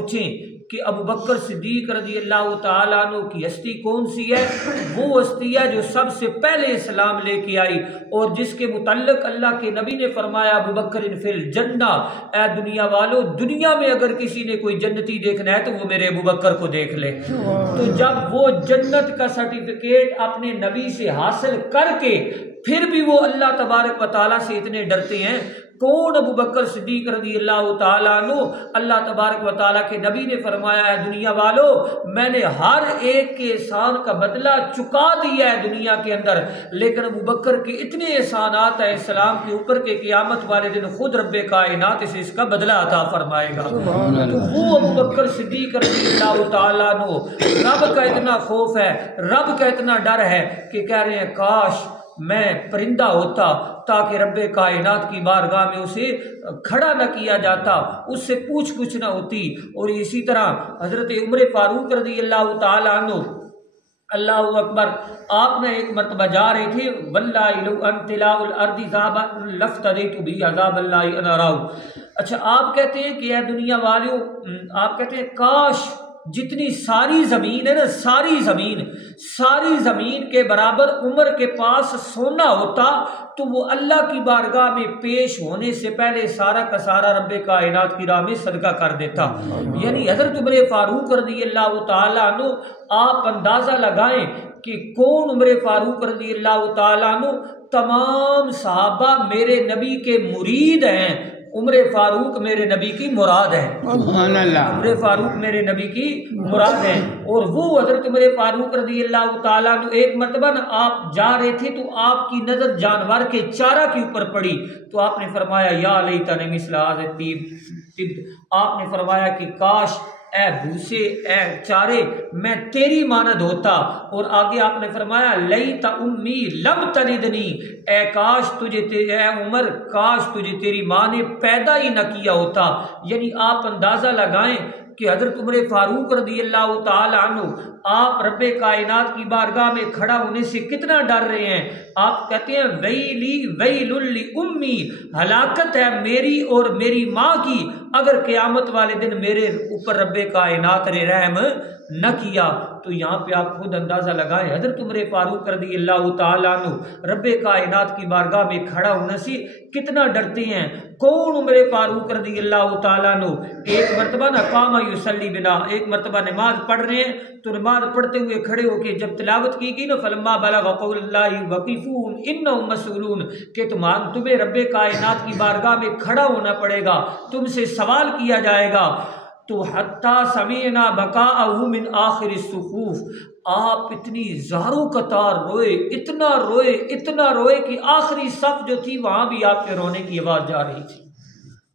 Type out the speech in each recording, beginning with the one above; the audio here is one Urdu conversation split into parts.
سوچیں کہ ابو بکر صدیق رضی اللہ تعالیٰ عنہ کی ہستی کون سی ہے؟ وہ ہستی ہے جو سب سے پہلے اسلام لے کے آئی، اور جس کے متعلق اللہ کے نبی نے فرمایا ابو بکر فی الجنہ، اے دنیا والو، دنیا میں اگر کسی نے کوئی جنتی دیکھنا ہے تو وہ میرے ابو بکر کو دیکھ لے۔ تو جب وہ جنت کا سرٹیفکیٹ اپنے نبی سے حاصل کر کے پھر بھی وہ اللہ تبارک و تعالیٰ سے اتنے ڈرتے ہیں، کون؟ ابو بکر صدیق رضی اللہ تعالیٰ عنہ۔ اللہ تبارک و تعالیٰ کے نبی نے فرمایا ہے دنیا والو، میں نے ہر ایک کے احسان کا بدلہ چکا دیا ہے دنیا کے اندر، لیکن ابو بکر کے اتنے احسانات ہیں اسلام کے اوپر کہ قیامت والے دن خود رب کائنات اسے اس کا بدلہ عطا فرمائے گا۔ تو وہ ابو بکر صدیق رضی اللہ تعالیٰ عنہ، رب کا اتنا خوف ہے، رب کا اتنا ڈر ہے کہ کہہ رہے ہیں کاش میں پرندہ ہوتا تاکہ رب کائنات کی بارگاہ میں اسے کھڑا نہ کیا جاتا، اس سے پوچھ گچھ نہ ہوتی۔ اور اسی طرح حضرت عمر فاروق رضی اللہ تعالیٰ عنہ، اللہ اکبر، آپ نے ایک مرتبہ جا رہے تھے، واللہ لو ان طلاء الارض ذابا لفتدیت بی عذاب اللہ ان اراؤ۔ اچھا، آپ کہتے ہیں کہ اے دنیا والو، آپ کہتے ہیں کاش جتنی ساری زمین ہے نا، ساری زمین کے برابر عمر کے پاس سونا ہوتا تو وہ اللہ کی بارگاہ میں پیش ہونے سے پہلے سارا کا سارا رب کائنات کی راہ میں صدقہ کر دیتا۔ یعنی حضرت عمر فاروق رضی اللہ تعالیٰ عنہ، آپ اندازہ لگائیں کہ کون عمر فاروق رضی اللہ تعالیٰ عنہ؟ تمام صحابہ میرے نبی کے مرید ہیں، عمر فاروق میرے نبی کی مراد ہے۔ سبحان اللہ، عمر فاروق میرے نبی کی مراد ہے۔ اور وہ حضرت عمر فاروق رضی اللہ تعالیٰ عنہ، ایک مرتبہ نا آپ جا رہے تھے تو آپ کی نظر جانور کے چارہ کے اوپر پڑی، تو آپ نے فرمایا یا لیتنی مثل ھذا الطیب، آپ نے فرمایا کہ کاش اے بھوسے، اے چارے، میں تیری مانند ہوتا۔ اور آگے آپ نے فرمایا لیت امی لم تلدنی، اے کاش تجھے، اے عمر، کاش تجھے تیری ماں نے پیدا ہی نہ کیا ہوتا۔ یعنی آپ اندازہ لگائیں کہ حضرت عمر فاروق رضی اللہ تعالی عنہ، آپ رب کائنات کی بارگاہ میں کھڑا ہونے سے کتنا ڈر رہے ہیں۔ آپ کہتے ہیں ویلی ویل امی، ہلاکت ہے میری اور میری ماں کی اگر قیامت والے دن میرے اوپر رب کائنات نے رحم نہ کیا۔ تو یہاں پہ آپ خود اندازہ لگائیں حضرت عمر فاروق رضی اللہ تعالیٰ عنہ رب کائنات کی بارگاہ میں کھڑا ہونے سے کتنا ڈرتے ہیں۔ کون عمر فاروق رضی اللہ تعالیٰ عنہ؟ ایک مرتبہ نا قام یصلی بنا، ایک مرتبہ نماز پڑھ رہے ہیں تو نماز پڑھتے ہوئے کھڑے ہو کے جب تلاوت کی گئی نا فلما بلغ قول اللہ وقفوہم انہم مسئولون، کہ تمہیں رب کائنات کی بارگاہ میں کھڑا ہونا پڑے گا، تم سے سوال کیا جائے گا۔ تو حتیٰ سمعنا بکاءہ من آخر الصفوف، آپ اتنی زاروں قطار روئے، اتنا روئے کہ آخری صف جو تھی وہاں بھی آپ کے رونے کی آواز جا رہی تھی۔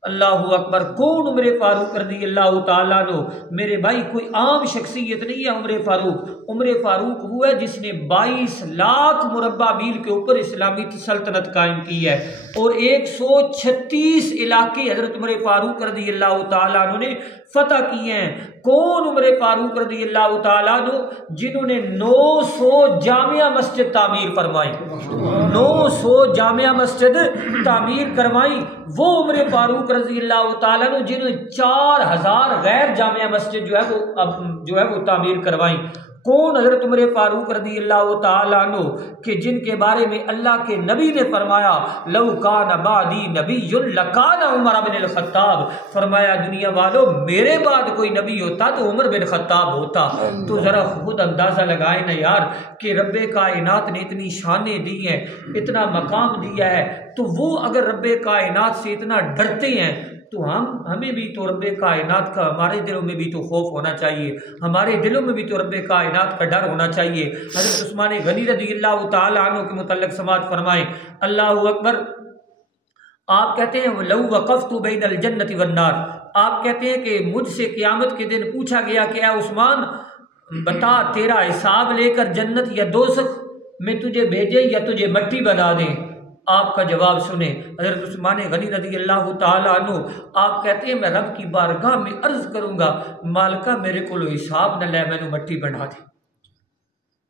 اللہ اکبر۔ کون عمر فاروق رضی اللہ تعالیٰ عنہ؟ میرے بھائی کوئی عام شخصیت نہیں ہے عمر فاروق۔ عمر فاروق وہ ہے جس نے 22 لاکھ مربع میل کے اوپر اسلامی سلطنت قائم کی ہے، اور 136 علاقے حضرت عمر فاروق رضی اللہ تعالیٰ عنہ نے فتح کیے ہیں۔ کون عمر فاروق رضی اللہ تعالیٰ عنہ؟ جنہوں نے 900 جامع مسجد تعمیر فرمائی، 900 جامع مسجد تعمیر کروائی، وہ عمر فاروق رضی اللہ تعالیٰ عنہ جنہوں نے 4000 غیر جامع مسجد جو ہے وہ تعمیر کروائی۔ کون؟ حضرت عمر فاروق رضی اللہ تعالیٰ عنہ کہ جن کے بارے میں اللہ کے نبی نے فرمایا لو کان بعدی نبی لکان عمر بن الخطاب، فرمایا دنیا والو میرے بعد کوئی نبی ہوتا تو عمر بن خطاب ہوتا۔ تو ذرا خود اندازہ لگائیں نا یار کہ رب کائنات نے اتنی شانیں دی ہیں، اتنا مقام دیا ہے، تو وہ اگر رب کائنات سے اتنا ڈرتے ہیں تو ہمیں بھی تو رب کائنات کا، ہمارے دلوں میں بھی تو خوف ہونا چاہیے، ہمارے دلوں میں بھی تو رب کائنات کا ڈر ہونا چاہیے۔ حضرت عثمان غنی رضی اللہ تعالی عنہ کے متعلق سماعت فرمائیں۔ اللہ اکبر۔ آپ کہتے ہیں لو وقفت بین الجنت والنار، آپ کہتے ہیں کہ مجھ سے قیامت کے دن پوچھا گیا کہ اے عثمان بتا تیرا حساب لے کر جنت یا دوزخ میں تجھے بھیجے یا تجھے مٹی بنا دیں، آپ کا جواب سنیں۔ حضرت عثمان غنی رضی اللہ تعالی عنہ آپ کہتے ہیں میں رب کی بارگاہ میں عرض کروں گا مالکہ میرے کو حساب نہ لے، میں نے مٹی بنا دے،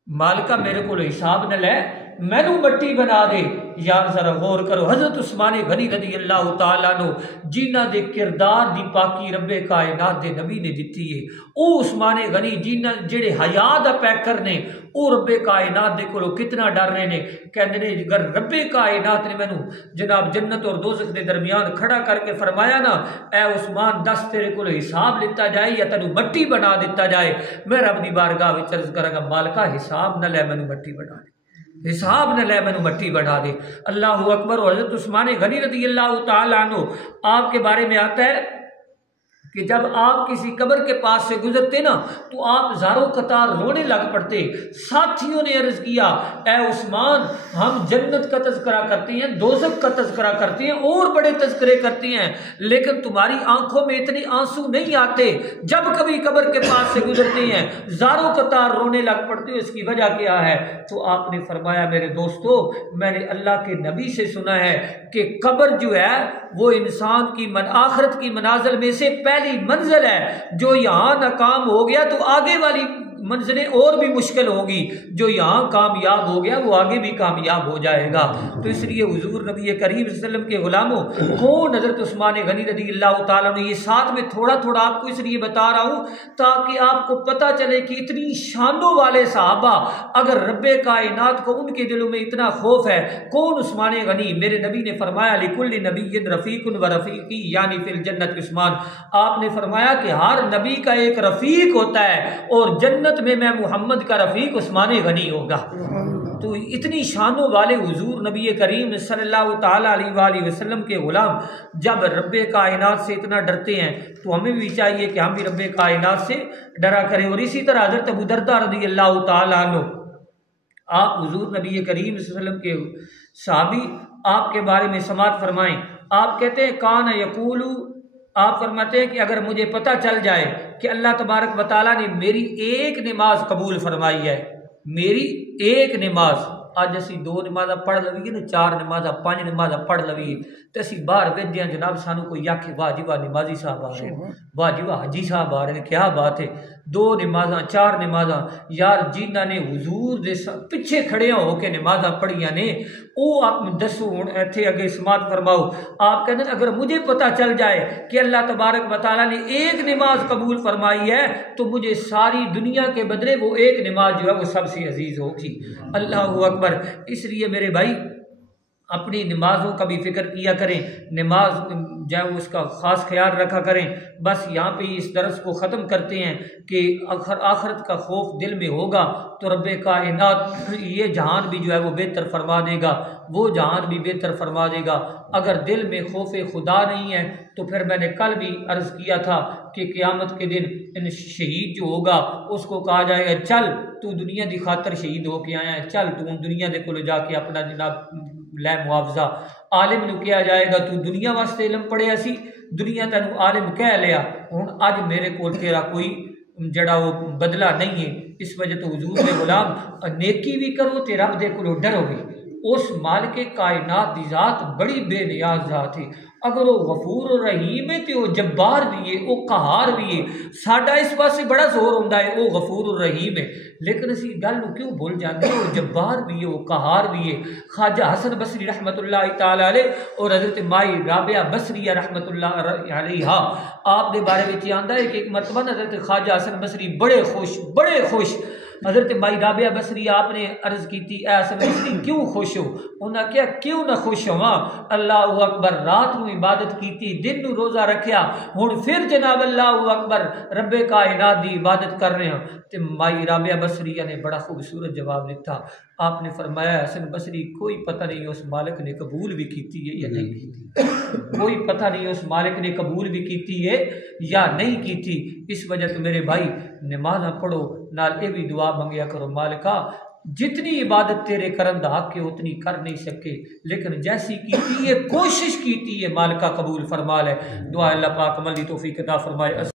مالکہ میرے کو حساب نہ لے، مینو مٹی بنا دے۔ یار ذرا غور کرو، حضرت عثمان غنی رضی اللہ تعالیٰ عنہ جنہ دے کردار دی پاکی رب کائنات دے نبی نے دتی ہے، او عثمان غنی جنہ جڑے حیا دا پیکر نے، او رب کائنات دے کولو کتنا ڈر رہے نے، کہندے نے اگر رب کائنات نے مینوں جناب جنت اور دوزخ دے درمیان کھڑا کر کے فرمایا نا اے عثمان دس تیرے کولو حساب لیتا جائے یا تینوں مٹی بنا دیتا جائے، میں رب دی بارگاہ وچ عرض کراں گا مالکا حساب نہ لے مینوں مٹی بنا دے، حساب نہ لے مینوں مٹی بنا دے۔ اللہ اکبر۔ اور حضرت عثمان غنی رضی اللہ تعالیٰ عنہ آپ کے بارے میں آتا ہے کہ جب آپ کسی قبر کے پاس سے گزرتے نا تو آپ زاروں قطار رونے لگ پڑتے۔ ساتھیوں نے عرض کیا اے عثمان ہم جنت کا تذکرہ کرتے ہیں، دوزخ کا تذکرہ کرتے ہیں اور بڑے تذکرے کرتے ہیں، لیکن تمہاری آنکھوں میں اتنے آنسو نہیں آتے، جب کبھی قبر کے پاس سے گزرتے ہیں زاروں قطار رونے لگ پڑتے ہو، اس کی وجہ کیا ہے؟ تو آپ نے فرمایا میرے دوستو میں نے اللہ کے نبی سے سنا ہے کہ قبر جو ہے وہ انسان کی آخرت کی منازل میں سے پہلی منزل ہے، جو یہاں ناکام ہو گیا تو آگے والی منزلیں اور بھی مشکل ہوگی، جو یہاں کامیاب ہو گیا وہ آگے بھی کامیاب ہو جائے گا۔ تو اس لیے حضور نبی کریم صلی اللہ علیہ وسلم کے غلاموں کون حضرت عثمان غنی رضی اللہ تعالیٰ نے، یہ ساتھ میں تھوڑا تھوڑا آپ کو اس لیے بتا رہا ہوں تاکہ آپ کو پتہ چلے کہ اتنی شانوں والے صحابہ اگر رب کائنات کو ان کے دلوں میں اتنا خوف ہے، کون عثمان غنی؟ میرے نبی نے فرمایا لکل نبی رفیق و رفیقی یعنی فی الجنت عثمان، آپ نے فرمایا کہ ہر نبی کا ایک رفیق ہوتا ہے اور جنت میں محمد کا رفیق عثمان غنی ہوگا۔ تو اتنی شانوں والے حضور نبی کریم صلی اللہ تعالیٰ علیہ وآلہ وسلم کے غلام جب رب کائنات سے اتنا ڈرتے ہیں تو ہمیں بھی چاہیے کہ ہم بھی رب کائنات سے ڈرا کریں۔ اور اسی طرح حضرت ابو درداء رضی اللہ تعالیٰ عنہ آپ حضور نبی کریم صلی اللہ علیہ وسلم کے صحابی آپ کے بارے میں سماعت فرمائیں، آپ کہتے ہیں کان یقول، آپ فرماتے ہیں کہ اگر مجھے پتہ چل جائے کہ اللہ تبارک و تعالیٰ نے میری ایک نماز قبول فرمائی ہے، میری ایک نماز، اج اسی 2 نمازاں پڑھ لویے نا، 4 نمازاں 5 نمازاں پڑھ لویے تو اسی باہر بھیجے ہیں جناب سانو کوئی آکھے واہ جی واہ نمازی صاحب آ رہے ہیں، واہ جی واہ حاجی صاحب آ رہے ہیں، کیا بات ہے، 2 نمازاں 4 نمازاں، یار جنہاں نے حضور دے پیچھے کھڑے ہو کے نمازاں پڑھیاں نے او آپ دسو ہن ایتھے اگے سماعت فرماؤ، آپ کہتے ہیں اگر مجھے پتہ چل جائے کہ اللہ تبارک و تعالیٰ نے ایک نماز قبول فرمائی ہے تو مجھے ساری دنیا کے بدلے وہ ایک نماز جو ہے وہ سب سے عزیز ہوگی۔ اللہ اکبر۔ اس لیے میرے بھائی اپنی نمازوں کا بھی فکر کیا کریں، نماز جو ہے اس کا خاص خیال رکھا کریں۔ بس یہاں پہ اس درس کو ختم کرتے ہیں کہ آخرت کا خوف دل میں ہوگا تو رب کائنات یہ جہان بھی جو ہے وہ بہتر فرما دے گا، وہ جہان بھی بہتر فرما دے گا۔ اگر دل میں خوف خدا نہیں ہے تو پھر میں نے کل بھی عرض کیا تھا کہ قیامت کے دن شہید جو ہوگا اس کو کہا جائے گا چل تو دنیا دی خاطر شہید ہو کے آیا ہے، چل تو دنیا دے کول جا کے اپنا جناب لے معاوضہ۔ عالم نو کیا جائے گا تو دنیا واسطے علم پڑھیا سی، دنیا تینوں عالم کہہ لیا، ہن اج میرے کول تیرا کوئی جڑا وہ بدلہ نہیں ہے۔ اس وجہ تو حضور کے غلام نیکی بھی کرو تے رب دے کولو ڈرو بھی۔ اس مالک کائنات دی ذات بڑی بے نیاز ذات ہے، اگر وہ غفور و رحیم ہے تو وہ جبار بھی ہے، وہ قہار بھی ہے۔ ساڈا اس پاسے بڑا زور ہوندا ہے وہ غفور و رحیم ہے، لیکن اسی گل نو کیوں بھول جاندے ہیں؟ وہ جبار بھی ہے، وہ قہار بھی ہے۔ خواجہ حسن بصری رحمۃ اللہ تعالی علیہ اور حضرت مائی رابعہ بصریہ رحمۃ اللہ علیہا آپ دے بارے میں آندا ہے کہ ایک مرتبہ حضرت خواجہ حسن بصری بڑے خوش حضرت مائی رابعہ بصری آپ نے عرض کی تھی اے حسن بصری کیوں خوش ہو؟ انہاں کیا کیوں نہ خوش ہواں، اللہ اکبر، رات نو عبادت کیتی، دن نو روزہ رکھیا، ہن پھر جناب اللہ اکبر رب کائنات دی عبادت کر رہے ہیں۔ تے مائی رابعہ بصریہ نے بڑا خوبصورت جواب دیتا، آپ نے فرمایا حسن بصری کوئی پتہ نہیں اس مالک نے قبول بھی کیتی ہے یا نہیں کیتی، کوئی پتہ نہیں اس مالک نے قبول بھی کیتی ہے یا نہیں کیتی۔ اس وجہ تو میرے بھائی نمازاں پڑھو نال اے بھی دعا منگیا کرو، مالکا جتنی عبادت تیرے کرن دا حق ہے اتنی کر نہیں سکے، لیکن جیسی کیتی ہے کوشش کیتی ہے مالکا قبول فرما لے۔ دعا اللہ پاک عمل دی توفیق عطا فرمائے۔